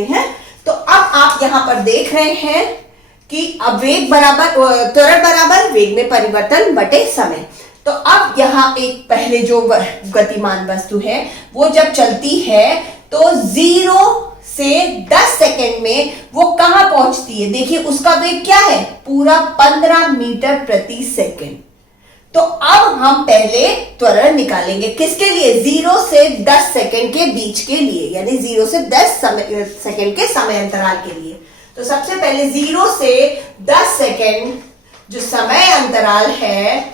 हैं। तो अब आप यहां पर देख रहे हैं कि अब वेग बराबर त्वरण बराबर वेग में परिवर्तन बटे समय। तो अब यहां एक पहले जो गतिमान वस्तु है वो जब चलती है तो 0 से 10 सेकेंड में वो कहां पहुंचती है। देखिए उसका वेग क्या है, पूरा 15 मीटर प्रति सेकेंड। तो अब हम पहले त्वरण निकालेंगे किसके लिए, 0 से 10 सेकेंड के बीच के लिए, यानी 0 से 10 सेकेंड के समय अंतराल के लिए। तो सबसे पहले 0 से 10 सेकेंड जो समय अंतराल है,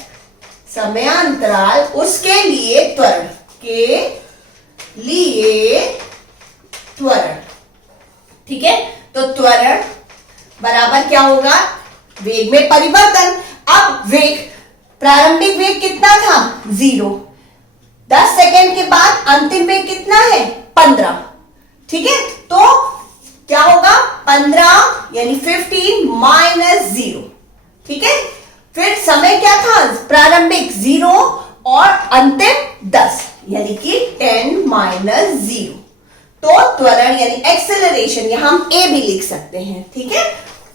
समय अंतराल उसके लिए त्वरण के लिए त्वरण, ठीक है। तो त्वरण बराबर क्या होगा, वेग में परिवर्तन। अब वेग, प्रारंभिक वेग कितना था 0, 10 सेकेंड के बाद अंतिम वेग कितना है 15, ठीक है। तो क्या होगा 15 यानी 15 माइनस 0, ठीक है। फिर समय क्या था, प्रारंभिक 0 और अंतिम 10 यानी कि 10 माइनस 0। तो त्वरण यानी एक्सेलरेशन, यहां हम ए भी लिख सकते हैं, ठीक है।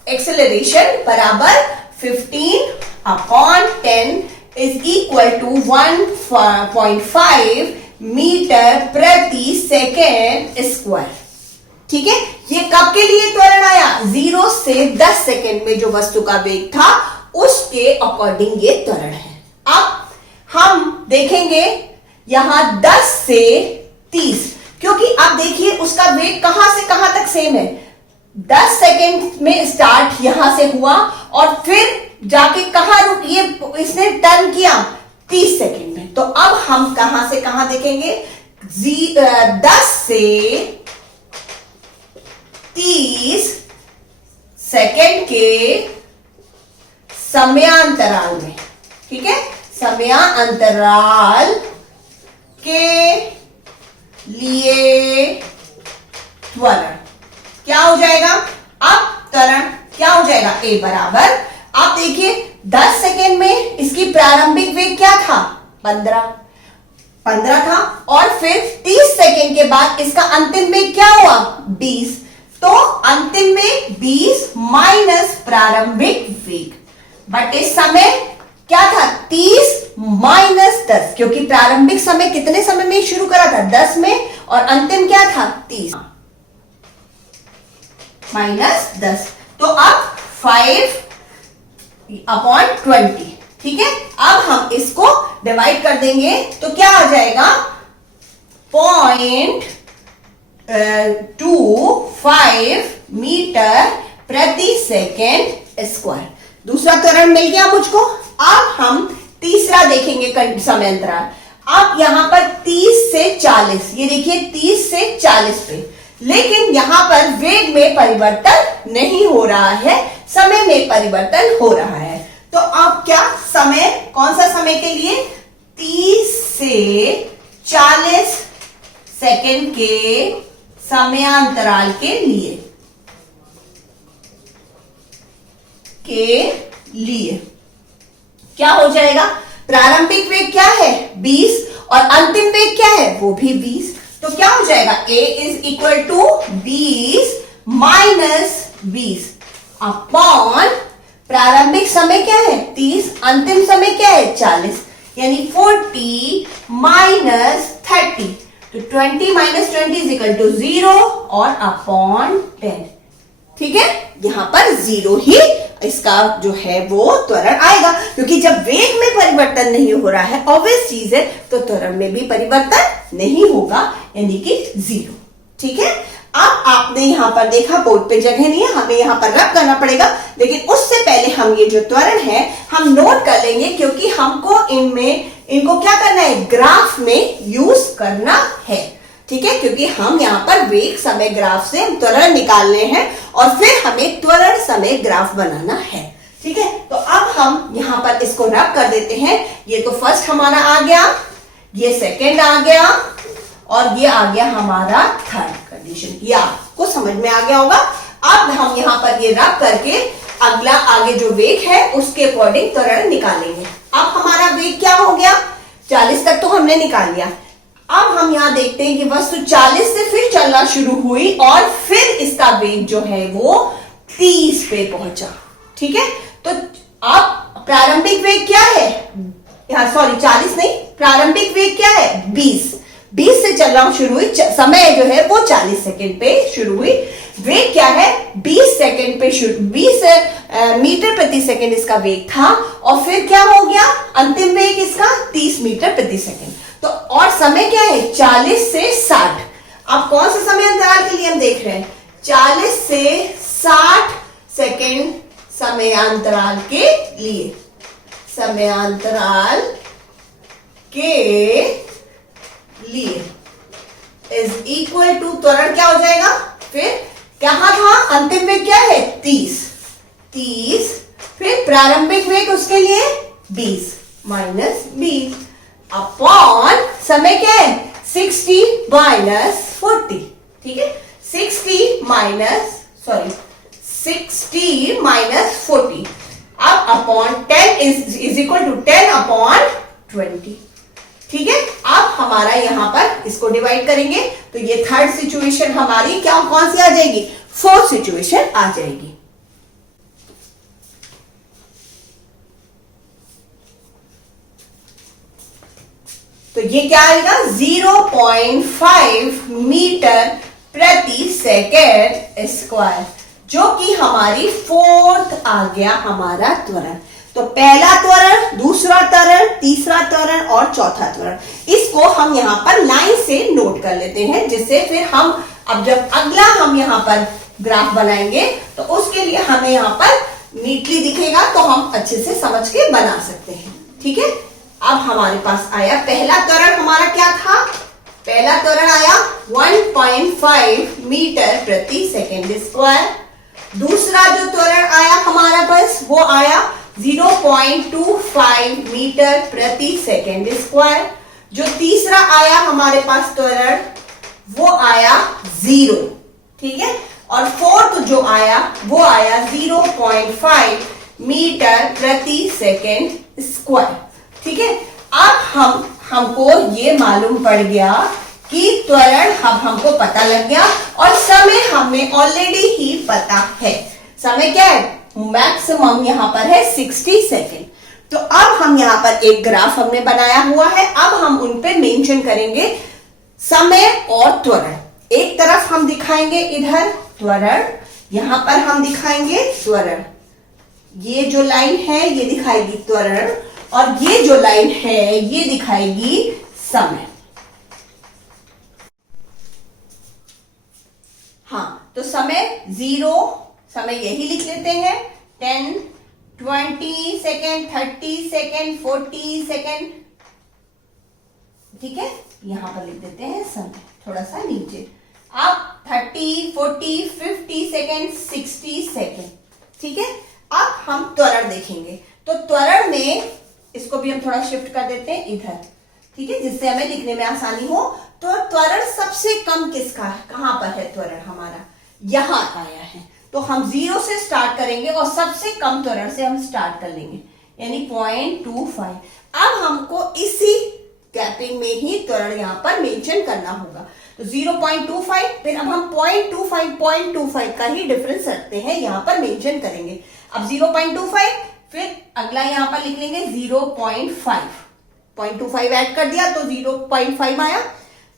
एक्सेलरेशन बराबर 15 upon 10 is equal to 1.5 metre प्रति सेकेंड स्क्वायर, ठीक है। ये कब के लिए त्वरण आया, 0 से 10 सेकेंड में जो वस्तु का वेग था उसके अकॉर्डिंग ये त्वरण है। अब हम देखेंगे यहां 10 से 30, क्योंकि आप देखिए उसका वेग कहां से कहां तक सेम है, 10 सेकेंड में स्टार्ट यहां से हुआ और फिर जाके कहां रुक, ये इसने टर्न किया 30 सेकेंड में। तो अब हम कहां से कहां देखेंगे, 10 से 30 सेकेंड के समयांतराल में, ठीक है, समयांतराल के लिए त्वरण क्या हो जाएगा, अब त्वरण क्या हो जाएगा, ए बराबर, आप देखिए 10 सेकेंड में इसकी प्रारंभिक वेग क्या था 15 था, और फिर 30 सेकेंड के बाद इसका अंतिम वेग क्या हुआ 20। तो अंतिम वेग 20 माइनस प्रारंभिक वेग बटे समय क्या था 30 माइनस 10, क्योंकि प्रारंभिक समय कितने समय में शुरू करा था 10 में, और अंतिम क्या था 30 माइनस 10। तो अब 5 अपॉन 20, ठीक है। अब हम इसको डिवाइड कर देंगे तो क्या आ जाएगा 0.25 मीटर प्रति सेकेंड स्क्वायर। दूसरा त्वरण मिल गया मुझको। अब हम तीसरा देखेंगे समय अंतराल। अब यहां पर 30 से 40, ये देखिए 30 से 40 पे, लेकिन यहां पर वेग में परिवर्तन नहीं हो रहा है, समय में परिवर्तन हो रहा है। तो अब क्या समय, कौन सा समय के लिए, 30 से 40 सेकेंड के समयांतराल के लिए क्या हो जाएगा, प्रारंभिक वेग क्या है 20 और अंतिम वेग क्या है वो भी 20। तो क्या हो जाएगा, a is equal to 20 minus 20 upon प्रारंभिक समय क्या है 30, अंतिम समय क्या है 40, यानी 40 माइनस 30। तो 20 माइनस 20 इज इक्वल टू 0 और अपॉन 10, ठीक है। यहां पर 0 ही इसका जो है वो त्वरण आएगा, क्योंकि जब वेग में परिवर्तन नहीं हो रहा है, ऑब्वियस चीज है, तो त्वरण में भी परिवर्तन नहीं होगा, यानी कि 0, ठीक है। अब आपने यहां पर देखा बोर्ड पे जगह नहीं है, हमें यहां पर रब करना पड़ेगा, लेकिन उससे पहले हम ये जो त्वरण है हम नोट कर लेंगे, क्योंकि हमको इनको क्या करना है, ग्राफ में यूज करना है, ठीक है। क्योंकि हम यहां पर वेग समय ग्राफ से त्वरण निकालने हैं और फिर हमें त्वरण समय ग्राफ बनाना है, ठीक है। तो अब हम यहां पर इसको रब कर देते हैं। ये तो फर्स्ट हमारा आ गया, ये सेकेंड आ गया, और ये आ गया हमारा थर्ड कंडीशन। ये आपको समझ में आ गया होगा। अब हम यहां पर ये रब करके अगला आगे जो वेग है उसके अकॉर्डिंग त्वरण निकालेंगे। अब हमारा वेग क्या हो गया, 40 तक तो हमने निकाल लिया। अब हम यहाँ देखते हैं कि वस्तु 40 से फिर चलना शुरू हुई और फिर इसका वेग जो है वो 30 पे पहुंचा। ठीक है, तो अब प्रारंभिक वेग क्या है, यहाँ सॉरी 40 नहीं, प्रारंभिक वेग क्या है 20 से चलना शुरू हुई, समय जो है वो 40 सेकेंड पे शुरू हुई, वेग क्या है 20 सेकेंड पे शुरू, 20 मीटर प्रति सेकेंड इसका वेग था और फिर क्या हो गया अंतिम वेग इसका 30 मीटर प्रति सेकेंड। तो और समय क्या है 40 से 60। अब कौन सा समय अंतराल के लिए हम देख रहे हैं 40 से 60 सेकेंड समयांतराल के लिए, समयांतराल के लिए इज इक्वल टू त्वरण क्या हो जाएगा, फिर कहां था अंतिम वेग क्या है 30, फिर प्रारंभिक वेग उसके लिए 20 माइनस 20 अपॉन समय क्या है 60 माइनस 40। ठीक है, 60 माइनस 40 अब upon 10 is equal to 10 upon 20। ठीक है, अब हमारा यहां पर इसको डिवाइड करेंगे तो ये थर्ड सिचुएशन हमारी क्या कौन सी आ जाएगी, फोर्थ सिचुएशन आ जाएगी। तो ये क्या आएगा 0.5 मीटर प्रति सेकेंड स्क्वायर, जो कि हमारी फोर्थ आ गया हमारा त्वरण। तो पहला त्वरण, दूसरा त्वरण, तीसरा त्वरण और चौथा त्वरण, इसको हम यहां पर लाइन से नोट कर लेते हैं, जिससे फिर हम अब जब अगला हम यहां पर ग्राफ बनाएंगे तो उसके लिए हमें यहां पर नीटली दिखेगा तो हम अच्छे से समझ के बना सकते हैं। ठीक है, अब हमारे पास आया पहला त्वरण, हमारा क्या था, पहला त्वरण आया 1.5 मीटर प्रति सेकेंड स्क्वायर, दूसरा जो त्वरण आया हमारा पास वो आया 0.25 मीटर प्रति सेकेंड स्क्वायर, जो तीसरा आया हमारे पास त्वरण वो आया 0। ठीक है, और फोर्थ जो आया वो आया 0.5 मीटर प्रति सेकेंड स्क्वायर। ठीक है, अब हमको ये मालूम पड़ गया कि त्वरण हमको पता लग गया और समय हमें ऑलरेडी ही पता है, समय क्या है मैक्सिमम यहां पर है 60 सेकेंड। तो अब हम यहां पर एक ग्राफ हमने बनाया हुआ है, अब हम उन पे मेंशन करेंगे समय और त्वरण। एक तरफ हम दिखाएंगे इधर त्वरण, यहां पर हम दिखाएंगे त्वरण, ये जो लाइन है ये दिखाएगी त्वरण और ये जो लाइन है ये दिखाएगी समय। हाँ, तो समय 0, समय यही लिख लेते हैं 10, 20 सेकेंड, 30 सेकेंड, 40 सेकेंड। ठीक है, यहां पर लिख देते हैं समय थोड़ा सा नीचे। अब 30, 40, 50 सेकेंड, 60 सेकेंड। ठीक है, अब हम त्वरण देखेंगे तो त्वरण में इसको भी हम थोड़ा शिफ्ट कर देते हैं इधर, ठीक है, जिससे हमें लिखने में आसानी हो। तो त्वरण सबसे कम किसका है, कहां पर है त्वरण हमारा, यहां आया है, तो हम 0 से स्टार्ट करेंगे और सबसे कम त्वरण से हम स्टार्ट कर लेंगे, यानी 0.25। अब हमको इसी गैपिंग में ही त्वरण यहां पर मेंशन करना होगा, तो 0.25, फिर अब हम 0.25 का ही डिफरेंस रखते हैं, यहां पर मेंशन करेंगे। अब 0.25, फिर अगला यहां पर लिख लेंगे 0.5, 0.25 ऐड कर दिया तो 0.5 आया,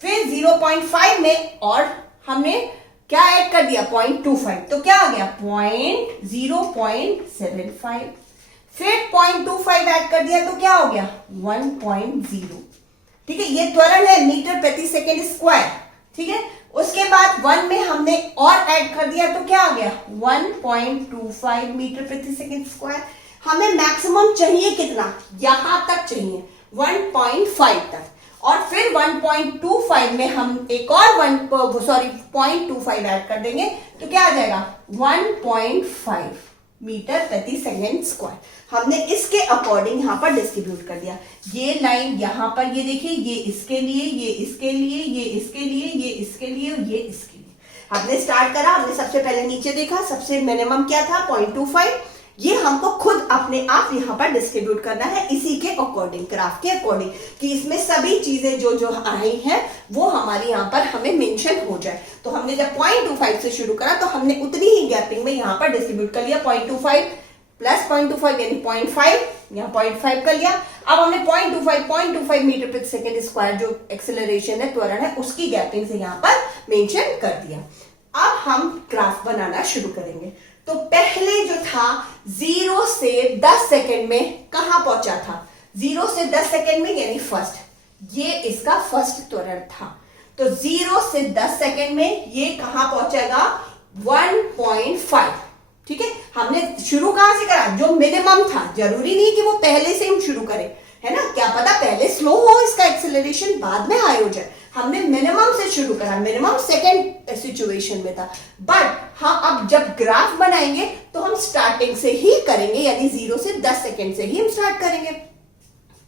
फिर 0.5 में और हमने क्या ऐड कर दिया 0.25, तो क्या आ गया 0.75, फिर 0.25 ऐड कर दिया तो क्या हो गया 1.0। ठीक है, ये त्वरण है मीटर प्रति सेकेंड स्क्वायर। ठीक है, उसके बाद 1 में हमने और ऐड कर दिया तो क्या आ गया 1.25 मीटर प्रति सेकेंड स्क्वायर। हमें मैक्सिमम चाहिए कितना, यहां तक चाहिए 1.5 तक, और फिर 1.25 में हम एक और 0.25 ऐड कर देंगे तो क्या आ जाएगा 1.5 मीटर प्रति सेकेंड स्क्वायर। हमने इसके अकॉर्डिंग यहां पर डिस्ट्रीब्यूट कर दिया। ये लाइन यहां पर ये देखिए, ये इसके लिए, ये इसके लिए, ये इसके लिए, ये इसके लिए, ये इसके लिए। हमने स्टार्ट करा, हमने सबसे पहले नीचे देखा, सबसे मिनिमम क्या था 0.25, ये हमको खुद अपने आप यहाँ पर डिस्ट्रीब्यूट करना है इसी के अकॉर्डिंग, ग्राफ के अकॉर्डिंग, कि इसमें सभी चीजें जो जो आई हैं वो हमारी यहाँ पर हमें मेंशन हो जाए। तो हमने जब 0.25 से शुरू करा तो हमने उतनी ही गैपिंग में यहाँ पर डिस्ट्रीब्यूट कर लिया, 0.25 प्लस 0.25 यानी 0.5, यहाँ 0.5 कर लिया। अब हमने 0.25 मीटर प्रति सेकेंड स्क्वायर जो एक्सेलरेशन है, त्वरण है, उसकी गैपिंग से यहाँ पर मेंशन कर दिया। अब हम ग्राफ बनाना शुरू करेंगे। तो पहले जो था 0 से 10 सेकेंड में कहां पहुंचा था, 0 से 10 सेकेंड में यानी फर्स्ट, ये इसका फर्स्ट त्वरण था। तो 0 से 10 सेकेंड में ये कहां पहुंचेगा, 1.5। ठीक है, हमने शुरू कहां से करा, जो मिनिमम था। जरूरी नहीं कि वो पहले से हम शुरू करें, है ना, क्या पता पहले स्लो हो इसका एक्सेलरेशन, बाद में हाई हो जाए। हमने मिनिमम से शुरू करा, मिनिमम सेकेंड सिचुएशन में था। बट हाँ, अब जब ग्राफ बनाएंगे तो हम स्टार्टिंग से ही करेंगे, यानी 0 से 10 सेकेंड से ही हम स्टार्ट करेंगे।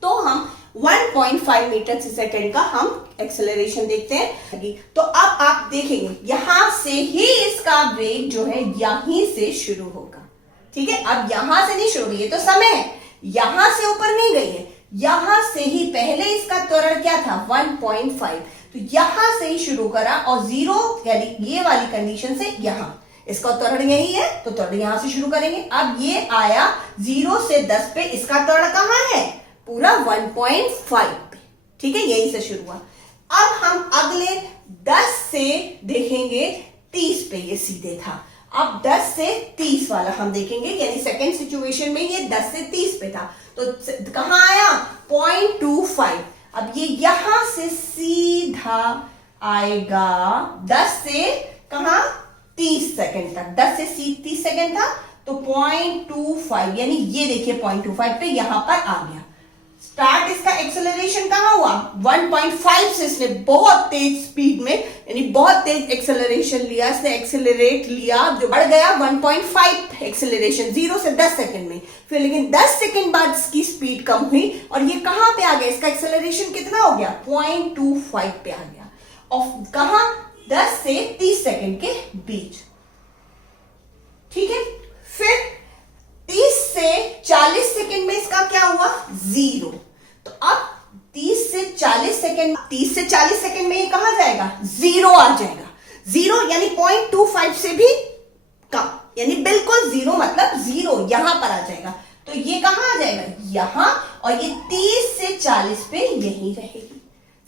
तो हम 1.5 मीटर प्रति सेकेंड का हम एक्सेलरेशन देखते हैं। तो अब आप देखेंगे यहां से ही इसका वेग जो है यहीं से शुरू होगा। ठीक है, अब यहां से नहीं शुरू हुई, ये तो समय है, यहां से ऊपर नहीं गई है, यहां से ही पहले इसका त्वरण क्या था, 1.5। तो यहां से ही शुरू करा और 0 यानी ये वाली कंडीशन से यहां, इसका त्वरण यही है तो त्वरण यहां से शुरू करेंगे। अब ये आया 0 से 10 पे, इसका त्वरण कहां है, पूरा 1.5 पे। ठीक है, यहीं से शुरू हुआ। अब हम अगले 10 से देखेंगे 30 पे, ये सीधे था। अब 10 से 30 वाला हम देखेंगे, यानी सेकेंड सिचुएशन में ये 10 से 30 पे था, तो कहां आया, 0.25। अब ये यहां से सीधा आएगा 10 से कहां, 30 सेकेंड तक। 10 से 30 सेकेंड था तो 0.25, यानी ये देखिए 0.25 पे यहां पर आ गया। स्टार्ट इसका एक्सेलरेशन कहां हुआ, 1.5 से इसने बहुत तेज स्पीड में, यानी बहुत तेज एक्सेलरेशन लिया, इसने एक्सेलरेट लिया, जो बढ़ गया 1.5 एक्सेलरेशन 0 से 10 सेकंड में। फिर लेकिन 10 सेकंड बाद इसकी स्पीड कम हुई और ये कहां पे आ गया, इसका एक्सेलरेशन कितना हो गया, 0.25 पे आ गया। और कहां, 10 से 30 सेकंड के बीच। ठीक है, फिर 30 से 40 सेकंड में इसका क्या हुआ, 0। तो अब 30 से 40 सेकंड, 30 से 40 सेकंड में ये कहां जाएगा, 0 आ जाएगा। 0 यानी 0.25 से भी कम, यानी बिल्कुल 0 मतलब 0 यहां पर आ जाएगा। तो ये कहां आ जाएगा, यहां, और ये 30 से 40 पे यहीं रहेगी।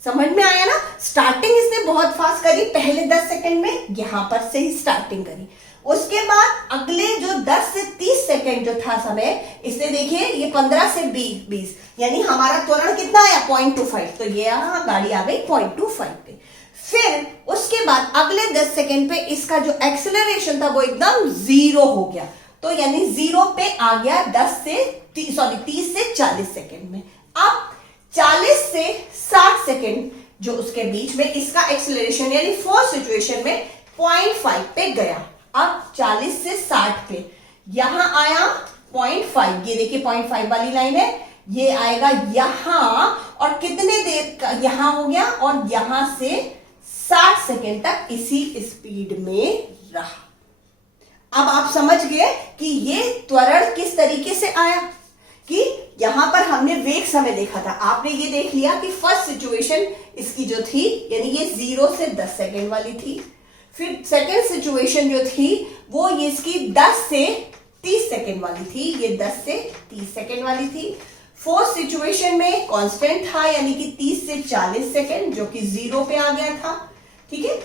समझ में आया ना, स्टार्टिंग इसने बहुत फास्ट करी, पहले 10 सेकंड में यहां पर से ही स्टार्टिंग करी। उसके बाद अगले जो 10 से 30 सेकंड जो था समय, इसने देखिए ये 15 से 20, यानी हमारा त्वरण कितना आया, 0.25। तो ये यहां गाड़ी आ गई 0.25 पे। फिर उसके बाद अगले 10 सेकंड पे इसका जो एक्सेलरेशन था वो एकदम 0 हो गया। तो यानी 0 पे आ गया 30 से 40 सेकंड में। अब 40 से 60 सेकंड जो उसके बीच में इसका एक्सेलरेशन, यानी फोर्थ सिचुएशन में 0.5 पे गया। अब 40 से 60 पे यहां आया 0.5, ये देखिए 0.5 वाली लाइन है, ये आएगा यहां, और कितने देर का यहां हो गया, और यहां से 60 सेकेंड तक इसी स्पीड में रहा। अब आप समझ गए कि ये त्वरण किस तरीके से आया, कि यहां पर हमने वेग समय देखा था, आपने ये देख लिया कि फर्स्ट सिचुएशन इसकी जो थी, यानी ये 0 से 10 सेकेंड वाली थी। फिर सेकेंड सिचुएशन जो थी वो ये इसकी 10 से 30 सेकेंड वाली थी, ये 10 से 30 सेकेंड वाली थी। फोर्थ सिचुएशन में कांस्टेंट था, यानी कि 30 से 40 सेकेंड, जो कि 0 पे आ गया था। ठीक है,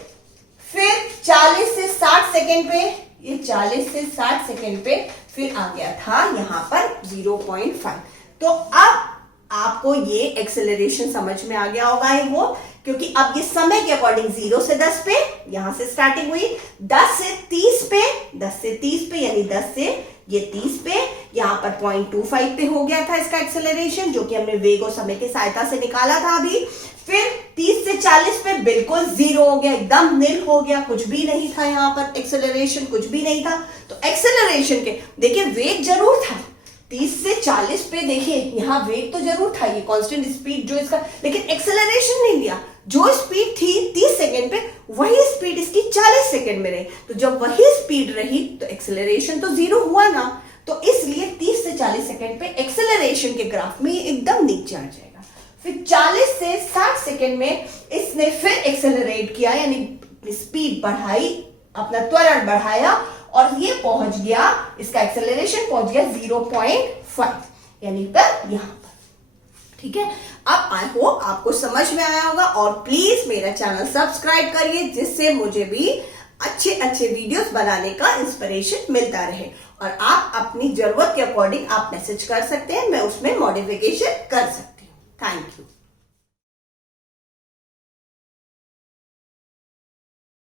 फिर 40 से 60 सेकेंड पे, ये 40 से 60 सेकेंड पे फिर आ गया था यहां पर 0.5। तो अब आपको ये एक्सेलरेशन समझ में आ गया होगा, आई होप, क्योंकि अब ये समय के अकॉर्डिंग 0 से 10 पे यहां से स्टार्टिंग हुई, 10 से 30 पे, 10 से 30 पे यानी 10 से ये 30 पे, यहां पर 0.25 पे हो गया था इसका एक्सेलरेशन, जो कि हमने वेग और समय की सहायता से निकाला था अभी। फिर 30 से 40 पे बिल्कुल 0 हो गया, एकदम निल हो गया, कुछ भी नहीं था यहां पर, एक्सेलरेशन कुछ भी नहीं था। तो एक्सेलरेशन के देखिए वेग जरूर था, 30 से 40 पे देखिए यहां वेग तो जरूर था, ये कांस्टेंट स्पीड जो इसका, लेकिन एक्सेलरेशन नहीं लिया। जो स्पीड थी 30 सेकेंड पे, वही स्पीड इसकी 40 सेकेंड में रही। तो जब वही स्पीड रही तो एक्सेलरेशन तो 0 हुआ ना। तो इसलिए 30 से 40 सेकंड पे एक्सेलरेशन के ग्राफ में एकदम नीचे आ जाएगा। फिर 40 से 60 सेकंड में इसने फिर एक्सेलरेट किया, यानी स्पीड बढ़ाई, अपना त्वरण बढ़ाया और ये पहुंच गया, इसका एक्सेलरेशन पहुंच गया 0.5 यानी पर यहां पर। ठीक है, अब आई होप आपको समझ में आया होगा और प्लीज मेरा चैनल सब्सक्राइब करिए जिससे मुझे भी अच्छे अच्छे वीडियोस बनाने का इंस्पिरेशन मिलता रहे। और आप अपनी जरूरत के अकॉर्डिंग आप मैसेज कर सकते हैं, मैं उसमें मॉडिफिकेशन कर सकती हूँ। Thank you.